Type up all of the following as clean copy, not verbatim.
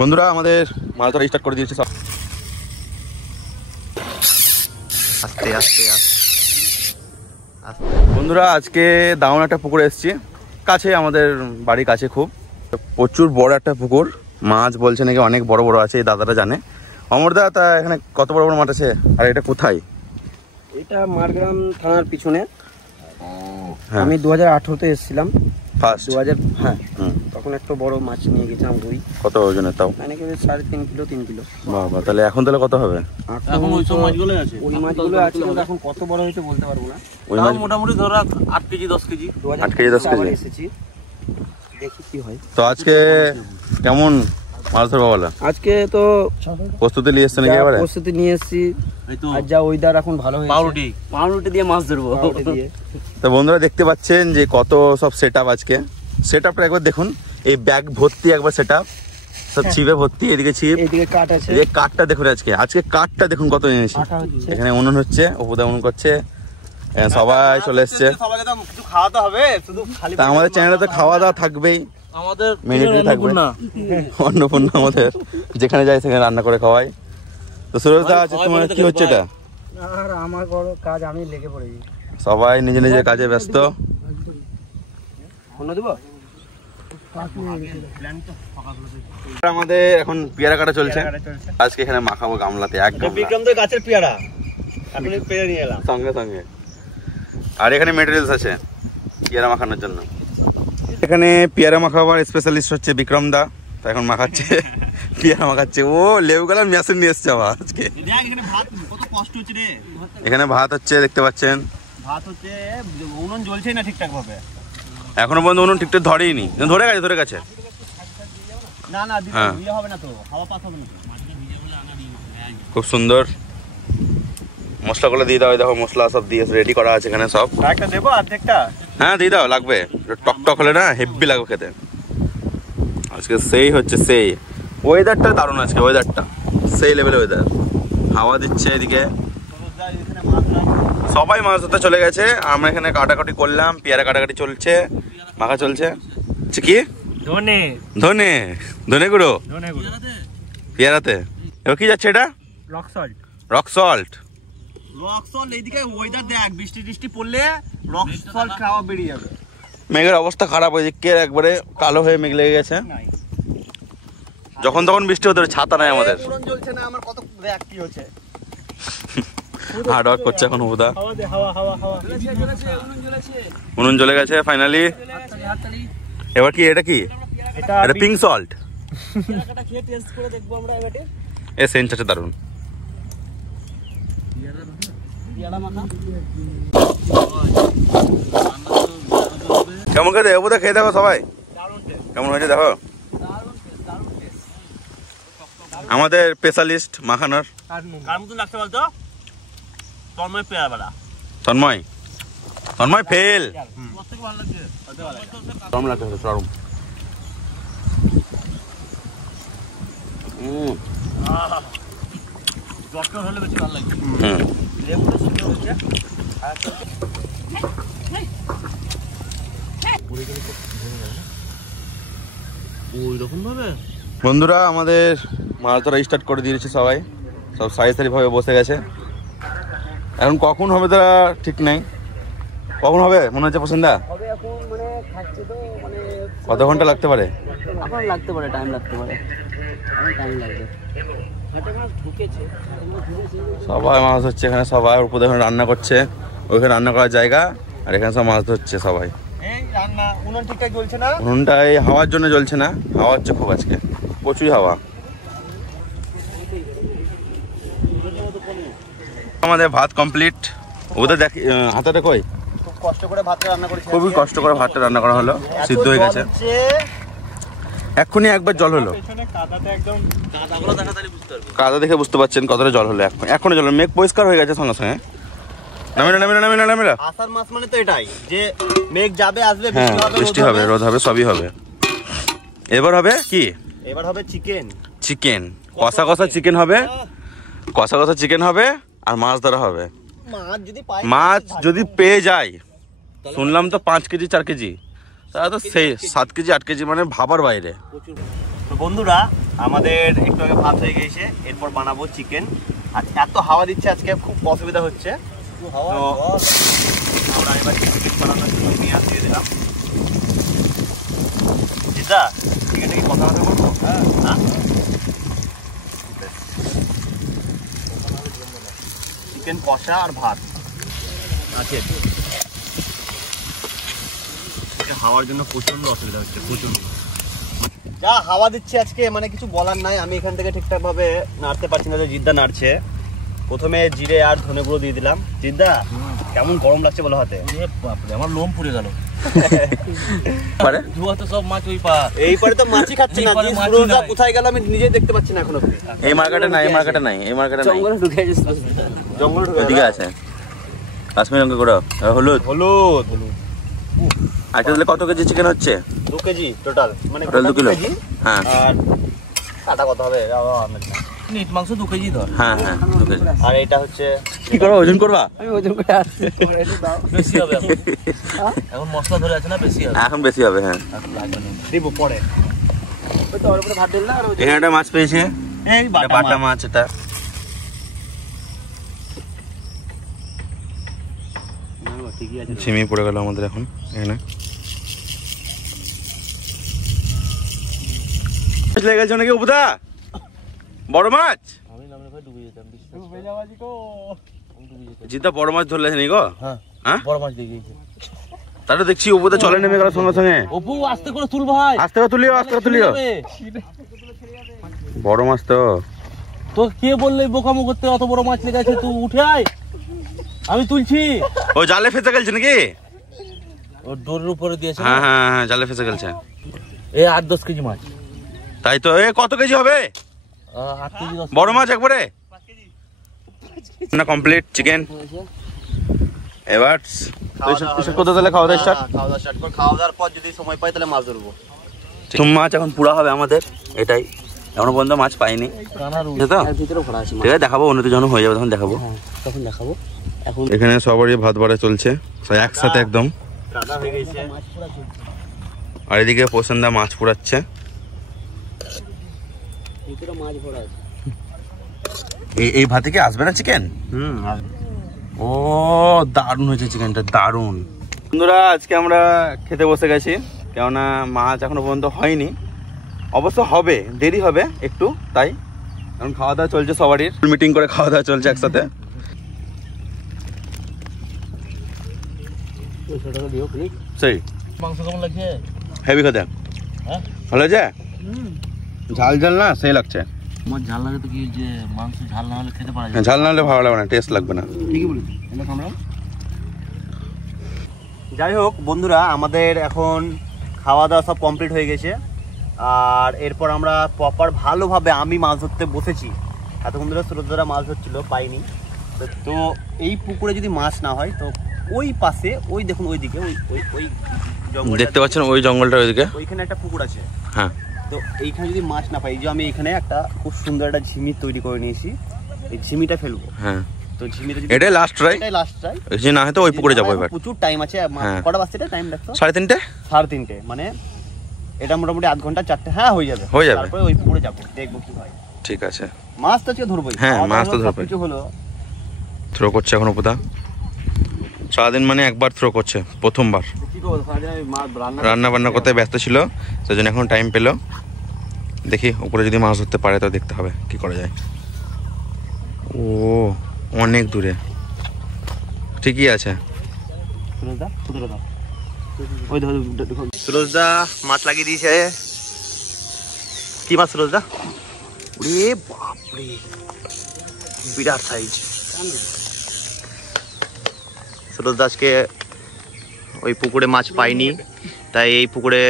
বন্ধুরা আমাদের মাছ ধরা স্টার্ট করে দিয়েছে সব। আস্তে আস্তে বন্ধুরা আজকে দারুণ একটা পুকুরে এসেছি, কাছে আমাদের বাড়ির কাছে, খুব প্রচুর বড় একটা পুকুর। মাছ বলছে নাকি অনেক বড় বড় আছে, এই দাদারা জানে। অমরদা, তা এখানে কত বড় বড় মাছ আছে? আর এটা কোথায়? এটা মারগ্রাম থানার পিছনে। আমি 2018-তে এসেছিলাম ফার্স্ট। 2000, হ্যাঁ, তখন একটা বড় মাছ নিয়ে গেছিলাম। রুই। কত ওজনের তাও? মানে কি 3.5 কিলো 3 কিলো। বাবা, তাহলে এখন তাহলে কত হবে? এখন ওই সব মাছগুলো আছে, ওই মাছগুলো আছে, এখন কত বড় হয়েছে বলতে পারবো না। ওই মাছ মোটামুটি ধরো 8 কেজি 10 কেজি। 8 কেজি 10 কেজি এসেছি, দেখি কি হয়। তো আজকে কেমন মাছ ধরবো বলো? আজকে তো প্রস্তুতি নিয়ে এসছেন নাকি? এবারে প্রস্তুতি নিয়ে এসেছি, আর যা ওয়েদার এখন ভালো হয়েছে, পাউরুটি দিয়ে মাছ ধরবো। তো বন্ধুরা দেখতে পাচ্ছেন যে কত সব সেটআপ। আজকে সেটআপটা একবার দেখুন, এই ব্যাগ ভর্তি একবার সেটআপ, সব ছিপে ভর্তি। এদিকে ছিপ, এদিকে কাঠ আছে। এই কাঠটা দেখুন, আজকে কাঠটা দেখুন কত এনেছি। এখানে উনুন হচ্ছে, উপদা উনুন করছে, সবাই চলে এসছে। কিছু খাওয়াতে হবে, শুধু খালি আমাদের চ্যানেলে তো খাওয়া দাওয়া থাকবেই, আমাদের মেনুতে থাকবে অন্নপূর্ণা, আমাদের যেখানে যাই সেখানে রান্না করে খাওয়াই। তো সুরজ দা, আছে তোমার কি হচ্ছে এটা? আর আমার বড় কাজ, আমি লেগে পড়েছি। সবাই নিজে নিজের কাজে ব্যস্ত। আমাদের এখন পেয়ারা কাটা চলছে। আজকে এখানে মাখাবো গামলাতে, এক গামলা গাছের পেয়ারা এখনই পেরে নিয়ে এলাম সঙ্গে সঙ্গে। আর এখানে মেটেরিয়ালস আছে পেয়ারা মাখানোর জন্য। এখানে পেয়ারা মাখাবার স্পেশালিস্ট হচ্ছে বিক্রম দা। তো এখন মাখাচ্ছে, পেয়ারা মাখাচ্ছে। ও লেবুগুলা মেশিন নিয়ে এসছে আবার আজকে। এখানে ভাত হচ্ছে, দেখতে পাচ্ছেন। ভাত হচ্ছে, উনুন জ্বলছেই না ঠিকঠাক ভাবে এখনো পর্যন্ত উনুন ঠিকঠাক ধরেইনি। ধরে গেছে না না, হ্যাঁ, হবে না তো, হাওয়া পাস হবে না। খুব সুন্দর। মশলাগুলো দিয়ে দাও, দেখো মশলা সব দিয়ে রেডি করা আছে এখানে সব। একটা দেবো অর্ধেকটা? হ্যাঁ দিয়ে দাও, লাগবে। টক টক হলে না হেভি লাগবে খেতে। আজকে সেই হচ্ছে সেই ওয়েদারটা দারুণ, আজকে ওয়েদারটা সেই লেভেলের ওয়েদার। হাওয়া দিচ্ছে এদিকে, সবাই মাছ ধরতে চলে গেছে। আমরা এখানে কাটাকাটি করলাম, পেয়ারা কাটাকাটি চলছে, মাখা চলছে। কি ধনে ধনে ধনে গুঁড়ো পেয়ারাতে। এবার কি যাচ্ছে এটা? Rock salt. Rock salt, rock salt. এইদিকে ওয়েদার দেখ, বৃষ্টি টিষ্টি পড়লে রক সল্ট খাওয়া বেরিয়ে যাবে। মেঘের অবস্থা খারাপ হয়ে যাচ্ছে, একবারে কালো হয়ে মেঘ লেগে গেছে। যখন তখন বৃষ্টি হতে, ছাতা নাই আমাদের। উনুন জ্বলছে না আমার, কত দেখ কি হচ্ছে। হার্ড ওয়ার্ক করছে এখন হুদা। হাওয়া দে, হাওয়া হাওয়া হাওয়া। উনুন জ্বলে গেছে ফাইনালি। এবার কি এটা? কি এটা? Pink salt. এটা খেয়ে টেস্ট করে দেখবো আমরা এবারে। এ সেন্ট আছে দারুন। কেমন খেতে ওটা খেয়ে দেখো সবাই, কেমন হয়েছে দেখো। আমাদের স্পেশালিস্ট মাখানোর কার মতন লাগছে বলতো? তন্ময় পেয়ারা। তন্ময় ফেল। ভালো লাগছে, গরম লাগছে সরম। ডক্টর হলে বেশি ভালো লাগছে। লেবুটা সুন্দর হচ্ছে। বন্ধুরা আমাদের মাছ ধরা স্টার্ট করে দিয়েছে, সবাই সব সারি ভাবে বসে গেছে। এখন কখন হবে তারা ঠিক নাই, কখন হবে মনে হচ্ছে পছন্দ? কত ঘন্টা লাগতে পারে? এখন লাগতে পারে, টাইম লাগতে পারে, টাইম লাগবে। সবাই মাছ ধরছে এখানে, সবাই উপরে এখানে রান্না করছে, ওইখানে রান্না করার জায়গা, আর এখানে সব মাছ ধরছে সবাই। উনুন ঠিকঠাক জ্বলছে না, উনুনটা এই হাওয়ার জন্য জ্বলছে না, হাওয়া হচ্ছে খুব, আজকে প্রচুর হাওয়া। আমাদের ভাত কমপ্লিট। ওদের দেখ হাতাটা কই, খুব কষ্ট করে ভাতটা রান্না করেছি, খুবই কষ্ট করে ভাতটা রান্না করা হলো, সিদ্ধ হয়ে গেছে। এক্ষুনি একবার জল হলো, কাদা দেখে বুঝতে পারছেন কতটা জল হলো। এখনো জল, মেঘ পরিষ্কার হয়ে গেছে সঙ্গে সঙ্গে। আষাঢ় মাস মানে তো এটাই, যে মেঘ যাবে আসবে, বৃষ্টি হবে, রোদ হবে, সবই হবে। এবার হবে কি? এবার হবে চিকেন কষা কষা চিকেন হবে, কষা কষা চিকেন হবে, আর মাছ ধরা হবে। মাছ যদি পেয়ে যায়, শুনলাম তো 5 কেজি 4 কেজি তারা তো সেই 7 কেজি 8 কেজি মানে ভাবার বাইরে। তো বন্ধুরা আমাদের একটু আগে ভাত হয়ে গেছে, এরপর বানাবো চিকেন। আর এত হাওয়া দিচ্ছে আজকে, খুব অসুবিধা হচ্ছে। তো আমরা এবার চিকেন বানানোর জন্য পেঁয়াজ দিয়ে দিলাম। দিদা চিকেনটা কি কষা কষা করবো? হ্যাঁ, চিকেন কষা আর ভাত আছে। হাওয়ার জন্য প্রচন্ড অসুবিধা হচ্ছে, প্রচন্ড যা হাওয়া দিচ্ছে আজকে, মানে কিছু বলার নাই। আমি এখান থেকে ঠিকঠাক ভাবে নাড়তে পারছি না, যে জিদ্দা নাড়ছে। প্রথমে জিরে আর ধনে গুঁড়ো দিয়ে দিলাম। জিদ্দা কেমন গরম লাগছে বলো হাতে? আমার লোম পুড়ে গেল। সব মাছ ওই পা, এই পারে তো মাছই খাচ্ছে না। সুরজদা কোথায় গেল আমি নিজেই দেখতে পাচ্ছি না এখনো। এই মার্কেটে নাই, এই মার্কেটে নাই, এই মার্কেটে নাই, জঙ্গলে ঢুকে গেছে। জঙ্গলে ঢুকে ওদিকে আছে। কাশ্মীরি লঙ্কা গুঁড়ো, হলুদ। হলুদ। আচ্ছা তাহলে কত কেজি চিকেন হচ্ছে? 2 কেজি টোটাল, মানে 2 কিলো। হ্যাঁ, আর কাটা কত হবে? মিট মাংস 2 কেজি ধর। হ্যাঁ হ্যাঁ 2 কেজি। আর এটা হচ্ছে কি করবা, ওজন করবা? আমি ওজন করে আসছি, বেশি হবে এখন মশলা ধরে আছে না, বেশি হবে এখন, বেশি হবে। হ্যাঁ দিব পরে। ওই তো ওর উপরে ভাত দিল না। আর এখানে একটা মাছ পেয়েছে, এই বাটা মাছ। এটা ঠিকই আছে। ঝিমি পড়ে গেল আমাদের এখন এখানে। মাছ লেগে গেছে নাকি উপদা? বড় মাছ? আমি নামলে ভাই ডুবে যেতাম। জিদ্দা বড় মাছ ধরলে নি গো? হ্যাঁ বড় মাছ দিয়ে গিয়েছে। তাহলে দেখছি উপদা চলে নেমে গেল সঙ্গে সঙ্গে। অপু আস্তে করে তুল ভাই, আস্তে করে তুলিও, আস্তে করে তুলিও। বড় মাছ তো। তো কে বললে বোকামো করতে? অত বড় মাছ লেগে আছে, তুই উঠে আয়, আমি তুলছি। ও জালে ফেসে গেছে নাকি? ও ডোরের উপরে দিয়েছে। হ্যাঁ হ্যাঁ হ্যাঁ, জালে ফেসে গেছে। এই 8-10 কেজি মাছ। তাই তো। এ কত কেজি হবে? 8 কেজি 10 বড় মাছ একবারে। না কমপ্লিট চিকেন। এবার কত তাহলে খাওয়া দাওয়া স্টার্ট? খাওয়া দাওয়া স্টার্ট কর। খাওয়া দাওয়ার পর যদি সময় পাই তাহলে মাছ ধরবো। তুম মাছ এখন পুরা হবে আমাদের, এটাই। এখনো পর্যন্ত মাছ পাইনি তো। ভিতরে ভরা আছে। ঠিক আছে, দেখাবো অন্যতে যখন হয়ে যাবে তখন দেখাবো। হ্যাঁ তখন দেখাবো। এখন এখানে সবারই ভাত বাড়া চলছে সব একসাথে একদম। কাদা হয়ে গেছে। আর এদিকে প্রসন্দা মাছ পুরাচ্ছে। ভিতরে মাছ ভরা আছে। এই ভাতে কি আসবে না চিকেন? ও দারুণ হয়েছে চিকেনটা, দারুণ। বন্ধুরা আজকে আমরা খেতে বসে গেছি, কেননা মাছ এখনো পর্যন্ত হয়নি। অবশ্য হবে, দেরি হবে একটু, তাই এখন খাওয়া দাওয়া চলছে সবারই। মিটিং করে খাওয়া দাওয়া চলছে একসাথে। সেই মাংস কেমন লাগছে? হেভি খেতে। হ্যাঁ ভালো হয়েছে, ঝাল ঝাল না, সেই লাগছে। আমার ঝাল লাগে তো কি, যে মাংস ঝাল না হলে খেতে পারা যায়? ঝাল না হলে ভালো লাগবে না, টেস্ট লাগবে না। ঠিকই বলেছি। আমরা যাই হোক বন্ধুরা, আমাদের এখন খাওয়া দাওয়া সব কমপ্লিট হয়ে গেছে। আর এরপর আমরা প্রপার ভালোভাবে আমি মাছ ধরতে বসেছি। এতক্ষণ ধরে শ্রদ্ধারা মাছ ধরছিল, পাইনি। তো এই পুকুরে যদি মাছ না হয়, তো ওই পাশে ওই দেখুন, ওই দিকে ওই জঙ্গল দেখতে পাচ্ছেন, ওই জঙ্গলটার ওইদিকে ওইখানে একটা পুকুর আছে। হ্যাঁ, তো এইখানে যদি মাছ না পাই, এই যে আমি এখানে একটা খুব সুন্দর একটা ঝিমি তৈরি করে নিয়েছি, এই ঝিমিটা ফেলবো। হ্যাঁ তো ঝিমিটা যদি এটাই লাস্ট ট্রাই, এটাই লাস্ট ট্রাই। যদি না হয় তো ওই পুকুরে যাবো এবার। প্রচুর টাইম আছে। কটা বাজছে টাইম দেখো? 3:30। 3:30, মানে এটা মোটামুটি 1/2 ঘন্টা 4টে। হ্যাঁ হয়ে যাবে, হয়ে যাবে। তারপরে ওই পুকুরে যাবো, দেখবো কি হয়। ঠিক আছে, মাছ তো আজকে ধরবোই। হ্যাঁ, মাছ তো ধরবোই। কিছু হলো থ্রো করছে এখন উপদা। সারাদিন মানে একবার থ্রো করছে, প্রথমবার। কি করবো, সারাদিন আমি মাছ রান্না বান্না করতে ব্যস্ত ছিল, সেই জন্য এখন টাইম পেলো। দেখি উপরে যদি মাছ ধরতে পারে তো দেখতে হবে কি করা যায়। ও অনেক দূরে, ঠিকই আছে। সুরজদা মাছ লাগিয়ে দিয়েছে। কি মাছ সুরজদা? ওরে বাপরে, বিরাট সাইজ। সুরজদা আজকে ওই পুকুরে মাছ পাইনি, তাই এই পুকুরে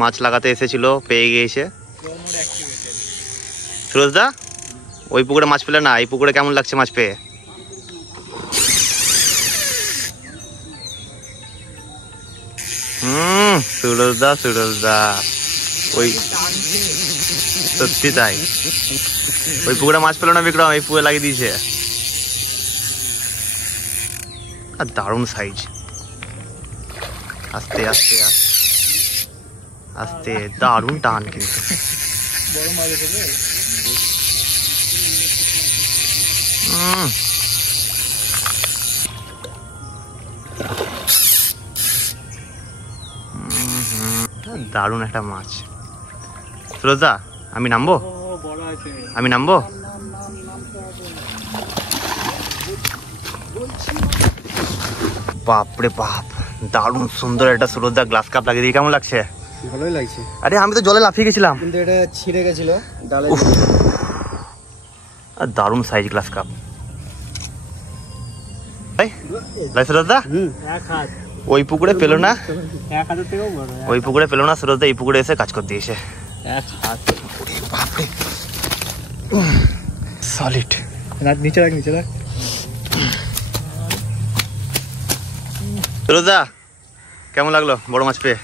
মাছ লাগাতে এসেছিল, পেয়ে গিয়েছে। সুরজদা ওই পুকুরে মাছ পেলে না, এই পুকুরে কেমন লাগছে মাছ পেয়ে? সুরজদা ওই সত্যি তাই, ওই পুকুরে মাছ পেলো না বিক্রম, এই পুকুরে লাগিয়ে দিয়েছে। আর দারুণ সাইজ। আস্তে আস্তে আস্তে আস্তে, দারুণ টান কিন্তু। দারুণ একটা মাছ। সুরজদা আমি নামবো, আমি নামবো। বাপরে বাপ, দারুণ সুন্দর একটা সুরজদা গ্লাস কাপ লাগিয়ে দিয়ে কেমন লাগছে? ভালোই লাগছে। আরে আমি তো জলে লাফিয়ে গেছিলাম, কিন্তু এটা ছিঁড়ে গেছিল ডালে। দারুণ সাইজ গ্লাস কাপ। সুরজদা ওই পুকুরে পেলো না, ওই পুকুরে পেলো না, সুরজদা এই পুকুরে এসে কাজ করে দিয়েছে। বাপরে সলিড। নিচে রাখ, নিচে রাখ। সুরজদা কেমন লাগলো বড় মাছ পেয়ে?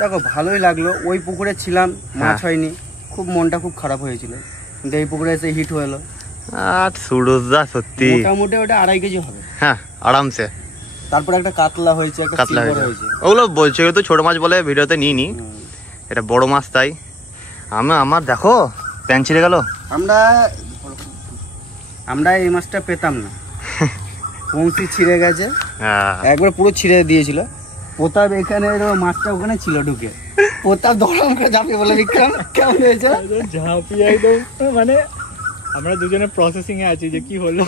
দেখো ভালোই লাগলো। ওই পুকুরে ছিলাম, মাছ হয়নি, খুব মনটা খুব খারাপ হয়েছিল। কিন্তু এই পুকুরে এসে হিট হলো। আর সুরজদা সত্যি মোটামুটি ওটা 2.5 কেজি হবে। হ্যাঁ আরামসে। তারপর একটা কাতলা হয়েছে, একটা কাতলা সিলভার হয়েছে, ওগুলো বলছে তো ছোট মাছ বলে ভিডিওতে নিই নি, এটা বড় মাছ। তাই আমার দেখো প্যান ছিঁড়ে গেল। আমরা এই মাছটা পেতাম না, পৌঁছি ছিঁড়ে গেছে, একবার পুরো ছিঁড়ে দিয়েছিল। প্রতাপ এখানে মাছটা ওখানে ছিল ঢুকে, প্রতাপ দৌড়াম করে ঝাঁপিয়ে বলে বিক্রম কেমন হয়েছে? ঝাঁপিয়ে একদম, মানে আমরা দুজনে প্রসেসিং এ আছি যে কি হলো।